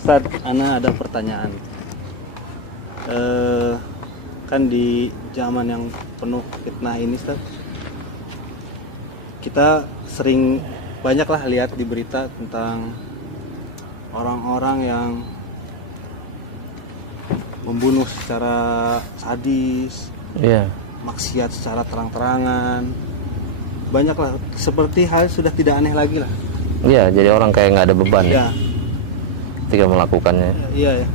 Ustaz, ana ada pertanyaan. Kan di zaman yang penuh fitnah ini, Ustaz, kita sering banyaklah lihat di berita tentang orang-orang yang membunuh secara sadis, maksiat secara terang-terangan. Banyaklah, seperti hal sudah tidak aneh lagi lah. Iya, jadi orang kayak nggak ada beban ya ketika melakukannya. Iya ya.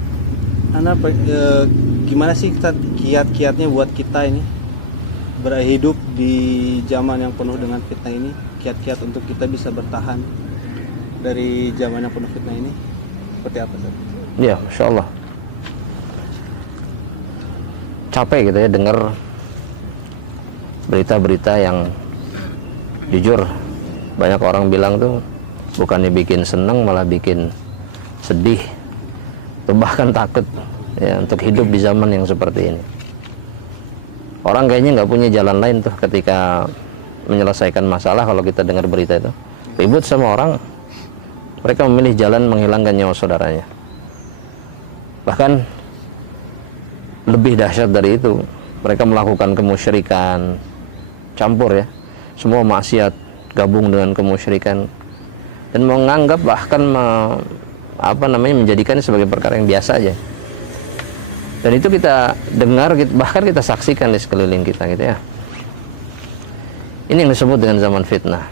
Anda gimana sih kiat-kiatnya buat kita ini berhidup di zaman yang penuh dengan fitnah ini? Kiat-kiat untuk kita bisa bertahan dari zaman yang penuh fitnah ini seperti apa, Ustaz? Iya, Masya Allah. Capek gitu ya dengar berita-berita yang jujur banyak orang bilang tuh bukannya bikin seneng malah bikin sedih atau bahkan takut ya untuk hidup di zaman yang seperti ini. Orang kayaknya nggak punya jalan lain tuh ketika menyelesaikan masalah. Kalau kita dengar berita itu ribut sama orang, mereka memilih jalan menghilangkan nyawa saudaranya. Bahkan lebih dahsyat dari itu, mereka melakukan kemusyrikan, campur ya, semua maksiat gabung dengan kemusyrikan, dan menganggap bahkan menjadikannya sebagai perkara yang biasa aja. Dan itu kita dengar, bahkan kita saksikan di sekeliling kita gitu ya. Ini yang disebut dengan zaman fitnah.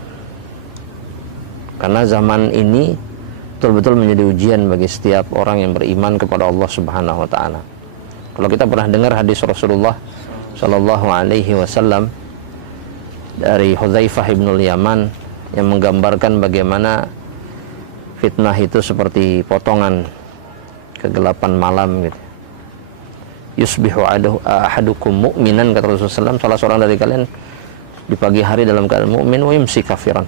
Karena zaman ini betul-betul menjadi ujian bagi setiap orang yang beriman kepada Allah Subhanahu wa taala. Kalau kita pernah dengar hadis Rasulullah sallallahu alaihi wasallam dari Hudzaifah ibnul Yaman yang menggambarkan bagaimana fitnah itu seperti potongan kegelapan malam gitu. Yusbihu ahadukum mu'minan, kata Rasulullah SAW, salah seorang dari kalian di pagi hari dalam keadaan mukmin, wa yumsi kafiran,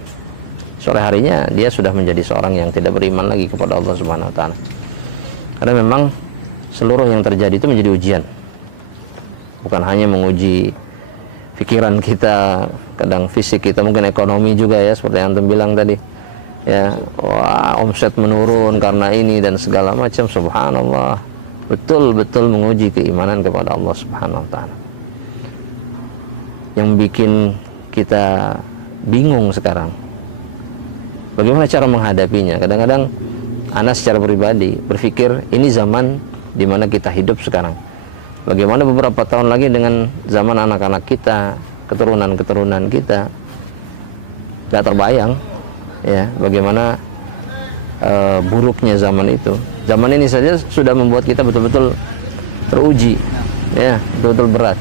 sore harinya dia sudah menjadi seorang yang tidak beriman lagi kepada Allah Subhanahu wa taala. Karena memang seluruh yang terjadi itu menjadi ujian, bukan hanya menguji pikiran kita, kadang fisik kita, mungkin ekonomi juga ya, seperti yang antum bilang tadi ya, wah omset menurun karena ini dan segala macam. Subhanallah, betul-betul menguji keimanan kepada Allah Subhanahu wa taala. Yang bikin kita bingung sekarang bagaimana cara menghadapinya. Kadang-kadang ana secara pribadi berpikir ini zaman di mana kita hidup sekarang. Bagaimana beberapa tahun lagi dengan zaman anak-anak kita, keturunan-keturunan kita, gak terbayang ya bagaimana buruknya zaman itu. Zaman ini saja sudah membuat kita betul-betul teruji ya, betul-betul berat.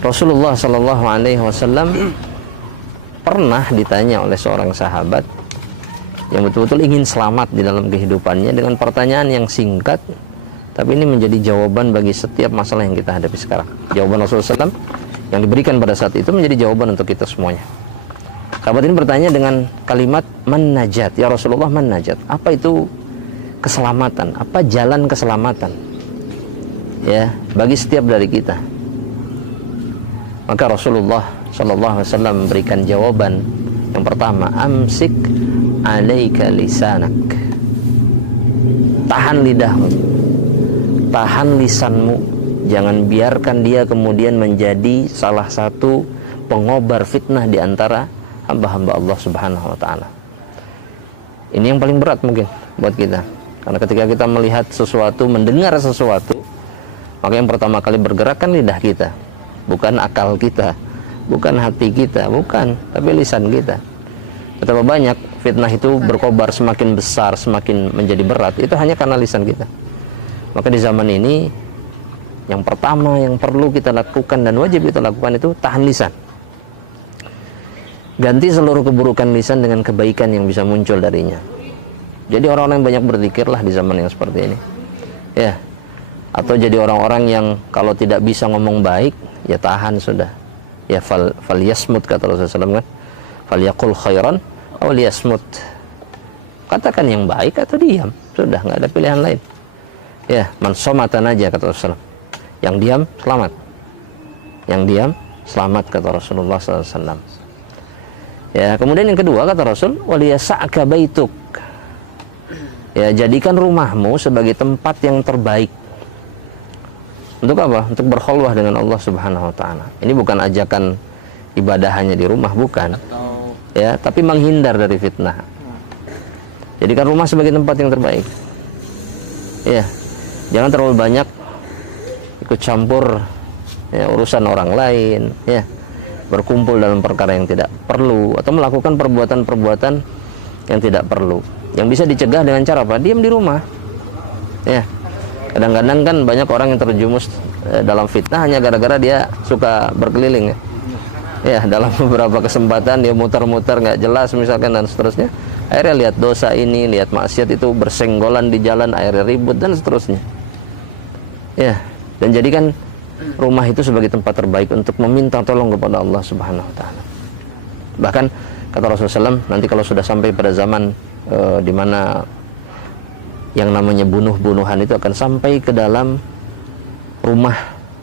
Rasulullah sallallahu alaihi wasallam pernah ditanya oleh seorang sahabat yang betul-betul ingin selamat di dalam kehidupannya dengan pertanyaan yang singkat, tapi ini menjadi jawaban bagi setiap masalah yang kita hadapi sekarang. Jawaban Rasulullah SAW yang diberikan pada saat itu menjadi jawaban untuk kita semuanya. Sahabat ini bertanya dengan kalimat man najat, ya Rasulullah, man najat, apa itu keselamatan, apa jalan keselamatan ya bagi setiap dari kita? Maka Rasulullah SAW memberikan jawaban yang pertama, amsik alaika lisanak, tahan lidahmu, tahan lisanmu, jangan biarkan dia kemudian menjadi salah satu pengobar fitnah di antara hamba-hamba Allah Subhanahu wa taala. Ini yang paling berat mungkin buat kita, karena ketika kita melihat sesuatu, mendengar sesuatu, maka yang pertama kali bergerak kan lidah kita, bukan akal kita, bukan hati kita, bukan, tapi lisan kita. Betapa banyak fitnah itu berkobar semakin besar, semakin menjadi berat, itu hanya karena lisan kita. Maka di zaman ini yang pertama yang perlu kita lakukan dan wajib kita lakukan itu tahan lisan. Ganti seluruh keburukan lisan dengan kebaikan yang bisa muncul darinya. Jadi orang-orang yang banyak berzikirlah di zaman yang seperti ini ya. Atau jadi orang-orang yang kalau tidak bisa ngomong baik, ya tahan sudah ya, fal yasmut, kata Rasulullah SAW kan, fal yaqul khairan aw liyasmut, katakan yang baik atau diam, sudah, nggak ada pilihan lain ya. Man somatan aja, kata Rasulullah, yang diam selamat, yang diam selamat, kata Rasulullah SAW ya. Kemudian yang kedua kata Rasul, waliyasa'ka baituk, Ya, jadikan rumahmu sebagai tempat yang terbaik. Untuk apa? Untuk berkhulwah dengan Allah Subhanahu wa taala. Ini bukan ajakan ibadah hanya di rumah, bukan. Ya, tapi menghindar dari fitnah. Jadikan rumah sebagai tempat yang terbaik. Ya. Jangan terlalu banyak ikut campur ya, urusan orang lain, ya. Berkumpul dalam perkara yang tidak perlu atau melakukan perbuatan-perbuatan yang tidak perlu. Yang bisa dicegah dengan cara apa? Diam di rumah. Ya. Kadang-kadang kan banyak orang yang terjumus dalam fitnah hanya gara-gara dia suka berkeliling. Ya, dalam beberapa kesempatan dia muter-muter nggak jelas misalkan dan seterusnya. Akhirnya lihat dosa ini, lihat maksiat itu bersenggolan di jalan, akhirnya ribut dan seterusnya. Ya, dan jadikan rumah itu sebagai tempat terbaik untuk meminta tolong kepada Allah Subhanahu wa taala. Bahkan kata Rasulullah SAW, nanti kalau sudah sampai pada zaman di mana yang namanya bunuh-bunuhan itu akan sampai ke dalam rumah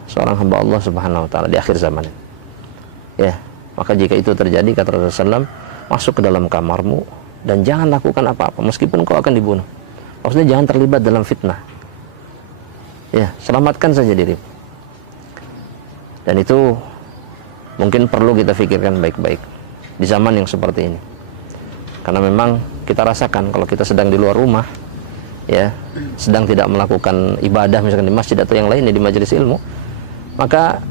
seorang hamba Allah Subhanahu wa taala di akhir zaman. Ya, maka jika itu terjadi kata Rasulullah SAW, masuk ke dalam kamarmu dan jangan lakukan apa-apa meskipun kau akan dibunuh. Maksudnya jangan terlibat dalam fitnah. Ya, selamatkan saja dirimu. Dan itu mungkin perlu kita pikirkan baik-baik di zaman yang seperti ini. Karena memang kita rasakan kalau kita sedang di luar rumah, ya, sedang tidak melakukan ibadah misalkan di masjid atau yang lainnya di majelis ilmu, maka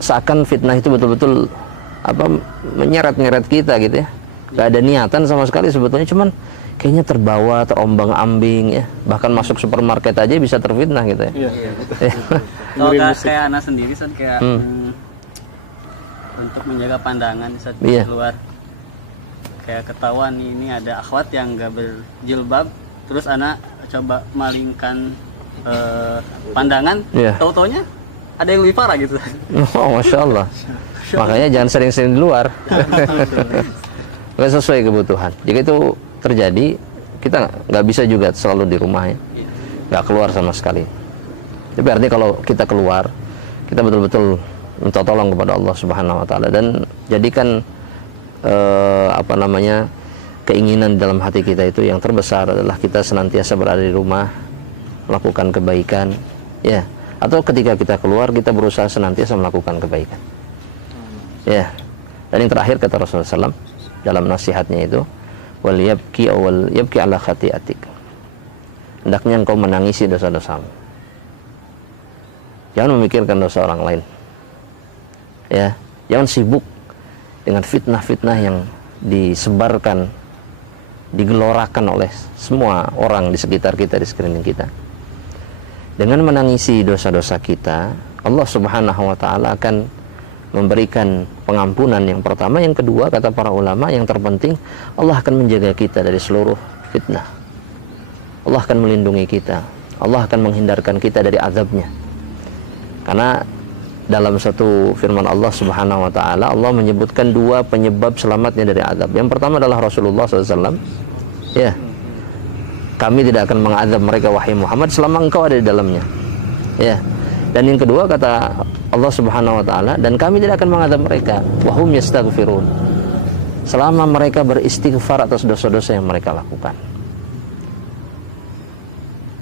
seakan fitnah itu betul-betul menyeret-nyeret kita gitu ya. Gak ada niatan sama sekali sebetulnya, cuman kayaknya terbawa, terombang-ambing ya. Bahkan masuk supermarket aja bisa terfitnah gitu ya. Iya, kalau kayak anak sendiri kan kayak untuk menjaga pandangan saat keluar, kayak ketahuan nih, ini ada akhwat yang gak berjilbab, terus anak coba malingkan pandangan, tahu-taunya ada yang lebih parah gitu. Oh, Masya Allah. Makanya jangan sering-sering di luar. Nggak sesuai kebutuhan. Jika itu terjadi, kita nggak bisa juga selalu di rumah ya, nggak keluar sama sekali. Tapi artinya kalau kita keluar, kita betul-betul minta tolong kepada Allah Subhanahu wa taala dan jadikan keinginan dalam hati kita itu yang terbesar adalah kita senantiasa berada di rumah, melakukan kebaikan, ya. Atau ketika kita keluar kita berusaha senantiasa melakukan kebaikan. Ya. Dan yang terakhir kata Rasulullah SAW dalam nasihatnya itu, wal yabki ala khati'atik. Hendaknya engkau menangisi dosa-dosamu. Jangan memikirkan dosa orang lain. Ya, jangan sibuk dengan fitnah-fitnah yang disebarkan, digelorakan oleh semua orang di sekitar kita, di sekeliling kita. Dengan menangisi dosa-dosa kita, Allah Subhanahu wa taala akan memberikan pengampunan yang pertama, yang kedua kata para ulama yang terpenting Allah akan menjaga kita dari seluruh fitnah. Allah akan melindungi kita. Allah akan menghindarkan kita dari azabnya. Karena dalam satu firman Allah Subhanahu wa taala Allah menyebutkan dua penyebab selamatnya dari azab. Yang pertama adalah Rasulullah SAW. Ya. Kami tidak akan mengazab mereka wahai Muhammad selama engkau ada di dalamnya. Ya. Dan yang kedua kata Allah Subhanahu wa taala, dan kami tidak akan mengazab mereka wahum yastaghfirun, selama mereka beristighfar atas dosa-dosa yang mereka lakukan.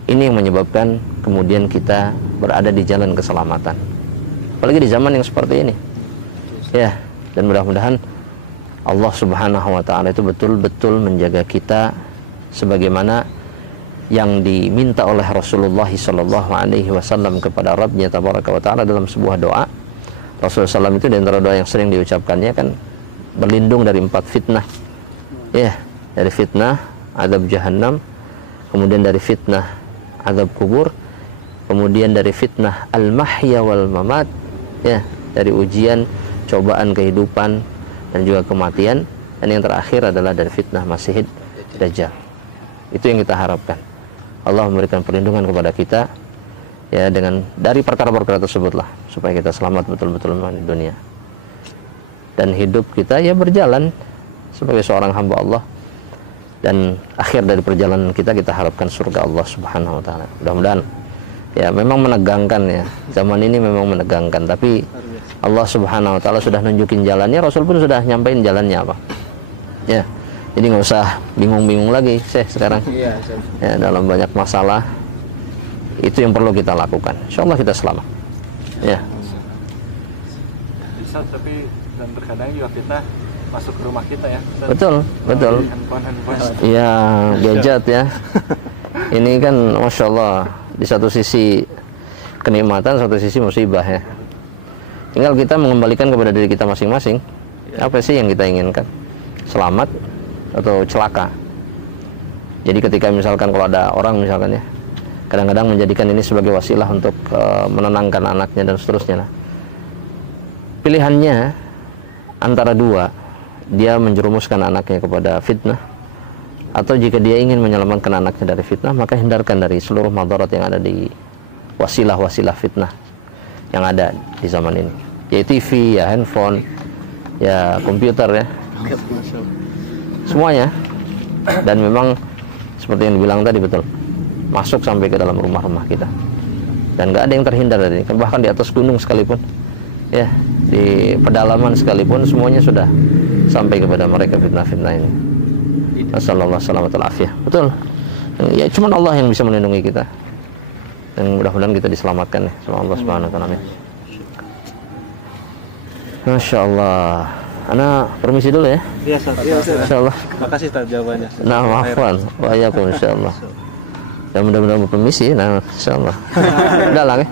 Ini yang menyebabkan kemudian kita berada di jalan keselamatan. Apalagi di zaman yang seperti ini. Ya, dan mudah-mudahan Allah Subhanahu wa taala itu betul-betul menjaga kita sebagaimana yang diminta oleh Rasulullah sallallahu alaihi wasallam kepada Rabbnya tabaraka wa taala dalam sebuah doa. Rasulullah SAW itu di antara doa yang sering diucapkannya kan berlindung dari 4 fitnah. Ya, dari fitnah azab jahannam, kemudian dari fitnah azab kubur, kemudian dari fitnah al-mahya wal mamat, ya, dari ujian, cobaan kehidupan dan juga kematian, dan yang terakhir adalah dari fitnah Masihid Dajjal. Itu yang kita harapkan. Allah memberikan perlindungan kepada kita ya dengan dari perkara-perkara tersebutlah supaya kita selamat betul-betul di dunia. Dan hidup kita ya berjalan sebagai seorang hamba Allah, dan akhir dari perjalanan kita harapkan surga Allah Subhanahu wa taala. Mudah-mudahan ya, memang menegangkan ya. Zaman ini memang menegangkan, tapi Allah Subhanahu wa taala sudah nunjukin jalannya, Rasul pun sudah nyampein jalannya apa. Ya. Jadi nggak usah bingung-bingung lagi sekarang. Iya, Ya, dalam banyak masalah itu yang perlu kita lakukan. Insya Allah kita selamat. Ya. Bisa, tapi dan terkadang juga kita masuk ke rumah kita ya. Betul. Handphone. Iya, gadget ya. Ini kan Masya Allah, di satu sisi kenikmatan, satu sisi musibah ya. Tinggal kita mengembalikan kepada diri kita masing-masing. Apa sih yang kita inginkan? Selamat atau celaka? Jadi ketika misalkan kalau ada orang misalkan ya, kadang-kadang menjadikan ini sebagai wasilah untuk menenangkan anaknya dan seterusnya. Nah, pilihannya antara dua, dia menjerumuskan anaknya kepada fitnah, atau jika dia ingin menyelamatkan anaknya dari fitnah, maka hindarkan dari seluruh madarat yang ada di wasilah-wasilah fitnah yang ada di zaman ini, ya TV, ya handphone, ya komputer ya, semuanya. Dan memang seperti yang dibilang tadi, betul, masuk sampai ke dalam rumah-rumah kita, dan nggak ada yang terhindar dari ini. Bahkan di atas gunung sekalipun, ya di pedalaman sekalipun, semuanya sudah sampai kepada mereka fitnah-fitnah ini. Assalamualaikum warahmatullahi wabarakatuh. Betul. Ya cuma Allah yang bisa melindungi kita, dan mudah-mudahan kita diselamatkan ya sama Allah Subhanahu wa taala. Masya Allah. Ana permisi dulu ya. Iya, Insya Allah. Makasih Ustaz jawabannya. Nah, maafkan. Insya Allah. Dan mudah-mudahan permisi. Nah, insya Allah. Udah lah ya.